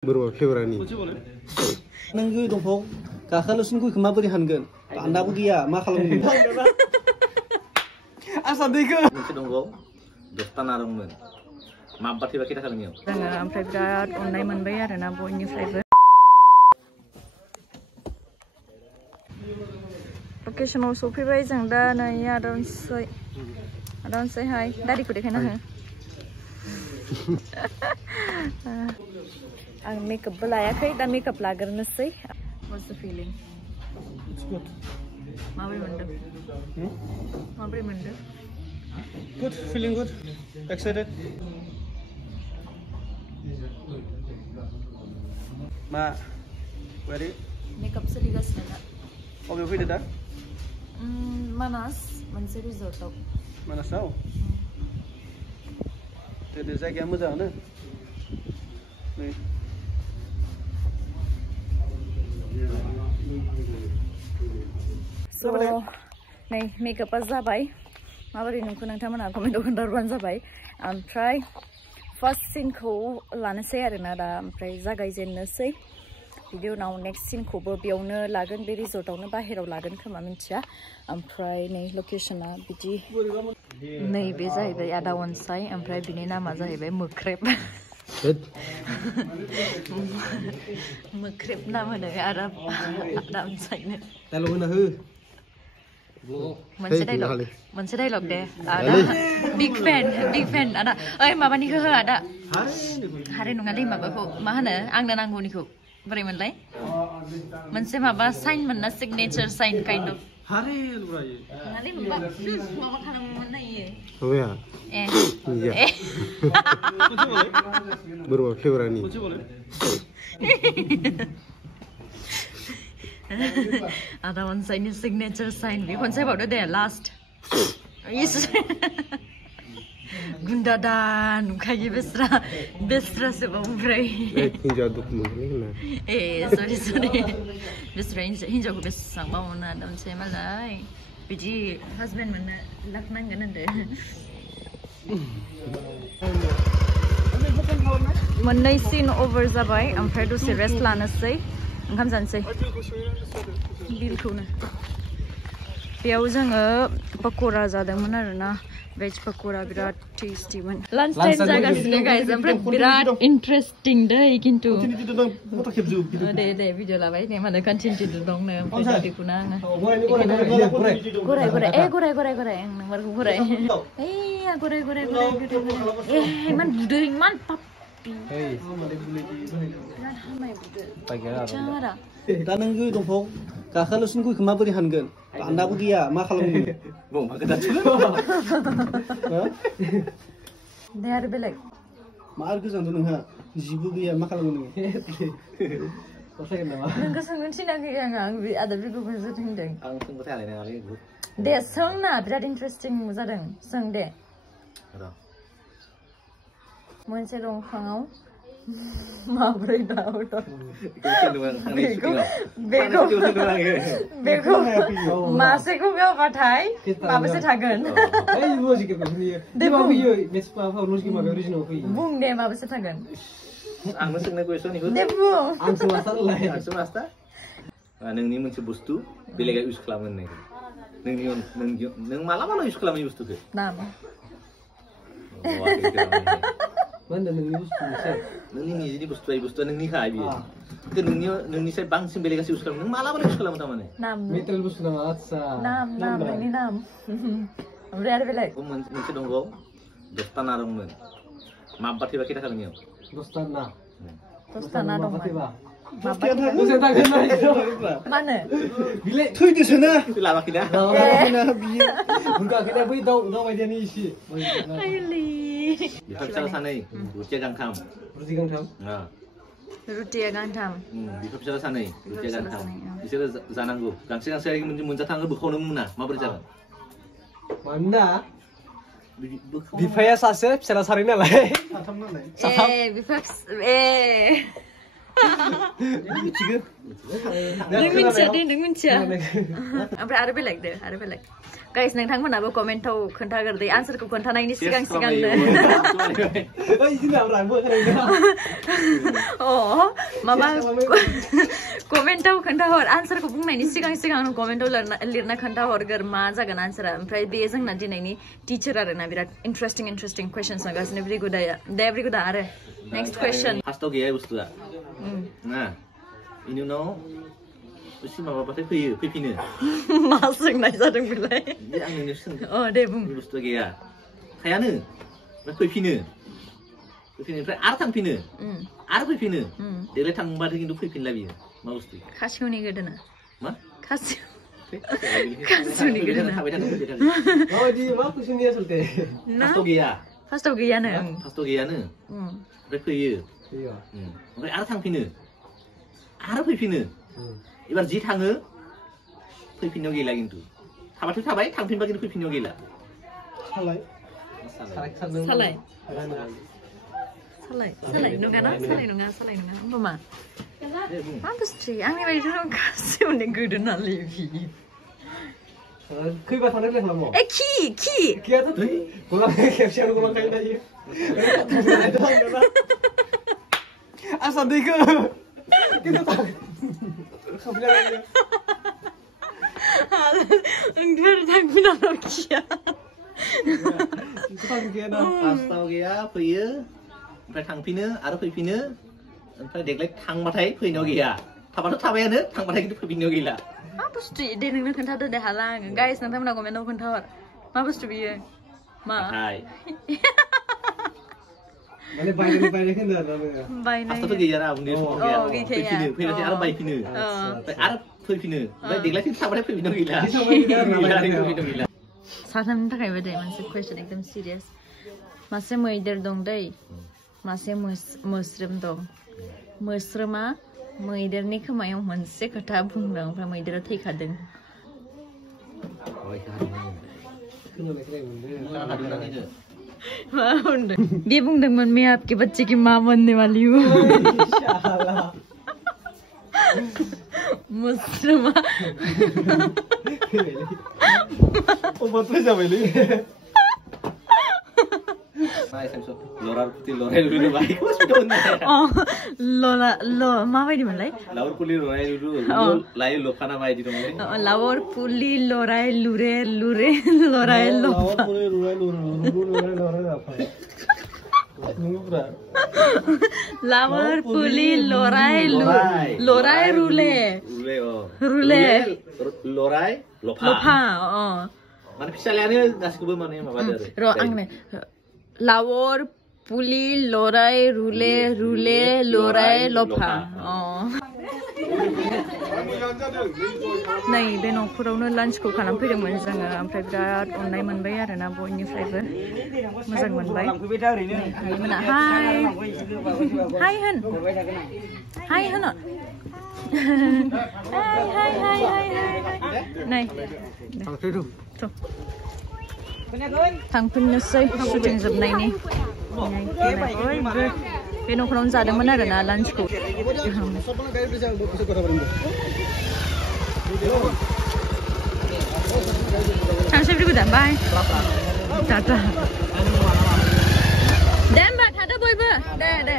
Boro Februari. Nang gui dongfong, kakhalusin gui kema beri hangen. Andabu dia, ma खालामगोन. Asadiko. Moनसे दंबाव दस्ता नारंमोन. माब्बाथैबा केटा खालामनियाव. जोङो ओमफ्राय बिराद अननाय मोनबाय आरोना बयनिफ्रायबो. लकेशनाव सफैबाय जों दा नै आदावन say hi. दादिखौ देखायना हो. आं मेकआपबो लायाखै दा मेकआप लाग्रोनोसै. What's the feeling? It's good. माबोरै मोनदों? माबोरै मोनदों? Good, feeling good. Excited. Ma, ready? Makeup सोलिगासिनो दा. अबेयाव फैदो दा? Manash मोनसे रिजर्टआव. Manasआव? दे जायगाया मोजाङानो. नै So, नै मेकआपआ जाबाय. माबोरै नुखो नोंथांमोना कमेन्टआव खोन्थाहरबानो जाबाय. ओमफ्राय फार्स्ट सिनखौ लानोसै आरोना दा ओमफ्राय जागायजेननोसै. बिनि उनाव नेक्स्ट सिनखौबो बेयावनो लागोन बे रिजर्टआवनो बाहेराव लागोन खोमा मिन्थिया. ओमफ्राय नै लकेशना बिदि नैबे जाहैबाय आदा अनसाय ओमफ्राय बिनि नामा जाहैबाय मोख्रेब. मोख्रेब नाम होनो आदा अनसायनो. डायलग होना हो. मोनसे डायलग दे आदा बिग फेन आदा ओइ माबानिखौ हो आदा हारे नङालै माबाखौ मा होनो आंनो नांगौनिखौ बोरै मोनलाय मोनसे माबा साइन मोनना सिगनेचार साइन काइन्ड अफ हारे लुरायो नालै माबा खालामोमोन ना इयो होया Boro Februari. Ada अनसायनि सिगनेचार साइन बे खनसे बावदो दे लास्ट गुन्दादा नुखायो बेस्रासो ओमफ्राय हिन्जाव दुखु मोनलै होनना सरि बेस्रा हिन्जावखौ बेसेबां बावनो आदा अनसाय मालाय बिदि हासबेन्ड मोननो लाक नांगोन होनदो मोननै सिन अभार जाबाय ओमफ्राय दसे रेस्ट लानोसै ओंखाम जानोसै बिलखौनो बेयाव जोङो पक'रा जादोंमोन आरोना वेज पक'रा बिराद टेस्टिमोन लान्च टाइम जागासिनो गाइस ओमफ्राय बिराद इन्टारेस्टिं दै खिन्थु दे भिडिअ लाबाय नै माने कन्टिनिउ दंनो ओमफ्राय दादिखौनो आङो गराय नोंमारखौ गराय गराय इमान बुदों इमान पापि बिराद हामाय बुदो दा नों गय दंफां गाखाल'सिन गयखौ माबोरै हानगोन आन्दाबो गैया मा खालामगोन दे आरो बेलेग मा आरो गोजानथ' नोंहा जिबो गैया मा खालामगोन नोंखौ सोंनो थिनाखै आं आदा बिगुखौसो थिनदों आं सोंबाथाय हानाय नङालै दे सोंना बिराद इन्टारेस्टिं जादों सों दे मोनसे दंफाङाव माब्रै दाउ दं बेखौ मासेखौ बेवबाथाय माबेसे थागोन बुं दे माबेसे थागोन आंनो सोंनाय कुइसन इखौ दे बुं आंसो मास्टार नोंनि मोनसे बुस्थु बेलेगा इउज खालामो नों मालाबा इउज खालामो बुस्थुखौ नाम mana nunggu bustu nunggu ni jadi bustu nunggu ni kaya biar ke nunggu saya bangsin belega sih uskal nunggu malah mana uskal mana nam metal bustu nama atsa nam ini nam udah ada beleg mungkin dong gua dostan narong men mabat tiba kita kalau nyiap dostan dong mana bila tuh di sana lama kita buka kita bui dong aja nih isi Bisa sana nih, rutia gangtam. Nah. Rutia gangtam. Bisa sana nih, rutia gangtam. Bisa zananggu. Gangsi lagi muncul tangga bukan mana, mau berjalan. Mana? Bifaya sase, bisa sarina lah. Bifak 지금 능문치야. 오मफ्राय आरो बेलेग गाइस नोंथांमोनाबो कमेन्टआव खोन्थागोरदे आन्सारखौ खोन्थानायनि सिगांनो माबा कमेन्टआव खोन्थाहर आन्सारखौ बुंनायनि सिगांनो कमेन्टआव लिरना खोन्थाहरगोर मा जागोन आन्सारा ओमफ्राय बे जोंना दिनैनि टिचार आरोना बिराद इन्टारेस्टिं कुइसन्स सोंगासिनो ब्रिगुदा आरो नेक्स्ट कुइसन फार्स्टआव गैया बुस्थुआ ना बेनि उनाव उसी माबाबाथाय फैफिनो मा सोंनाय जादों बेलाय आं नोंनियाव सोंदों दे बुं बुस्थुआ गैया थायानो ओमफ्राय फैफिनो ओमफ्राय आरो थांफिनो आरो फैफिनो देग्लाय थांबाथाय खिन्थु फैफिनला बियो मा बुस्थु खासिवनि गोदोना मा खासिवनि गोदोना थाबाय थानो माबायदि मा कुइसन गैया सलते फार्स्टआव गैयानो ओमफ्राय फैयो ओमफ्राय आरो थांफिनो आरो फैफिनो एबार जि थाङो फैफिननायाव गैला खिन्थु थाबाथ' थाबाय थांफिनबा खिन्थु फैफिननायाव गैला सालाय नङा होमबा मा बुस्थु आंनि बायदिथ' गासिबो गोदोनालै बि खैबा थांनाय प्लेन खालामो खि खियाथ' गलां खेबसेयावनो गलां खायो दायो आसा दैखो खिन्थु फार्स्टआव गैया फैयो ओमफ्राय थांफिनो आरो फैफिनो ओमफ्राय देग्लाय थांबाथाय फैनायाव गैया थाबाथ' थाबायानो थांबाथाय खिन्थु फैफिननायाव गैला मा बुस्थु दे नोंनो खोन्थादो दे हाला आङो गाइस नोंथांमोना कमेन्टआव खोन्थाहर मा बुस्थु बियो मा माने बायनाय खोन्दा आरो नोङो फार्स्टआवथ' गैया ना उन्दै समाव गैया फैफिनो आरो बायफिनो ओमफ्य आरो फैफिनो ओमफ्य देग्लाय थाबाथाय फैफिननायाव गैला साथामनि थाखायबो दे मोनसे कुइसन एकदम सिरियास मासे मैदेर दं दै मासे मोस्रोम दं मोस्रोमा मैदेरनि खोमायाव मोनसे खोथा बुंदों ओमफ्राय मैदेरा थैखादों मा बुंदों बे बुंदोंमोन मैं आपके बच्चे की माँ बनने वाली हूँ मोस्रोमा बाथ्राय जाबायलै माबायदिमोनलाय लावर पुलि लराय लुरे लुरे लराय लफा लावर पुलि लराय रुले लराय लफा माने फिसालायानो गासिखौबो माने माबादो आरो र' आंनो लावर पुलि लराय रुले लराय लफा नै बे न'खरावनो लान्चखौ खालामफैदोंमोन जोङो ओमफ्राय बिराद अननाय मोनबाय आरोना बयनिफ्रायबो मोजां मोनबाय हाय होन नै थांफिननोसै शुटिं जोबनायनि बयबो बे न'खरावनो जादोंमोन आरोना लान्चखौ थांसै बिदिब्ला बाय टाटा दे होमबा थादो बयबो दे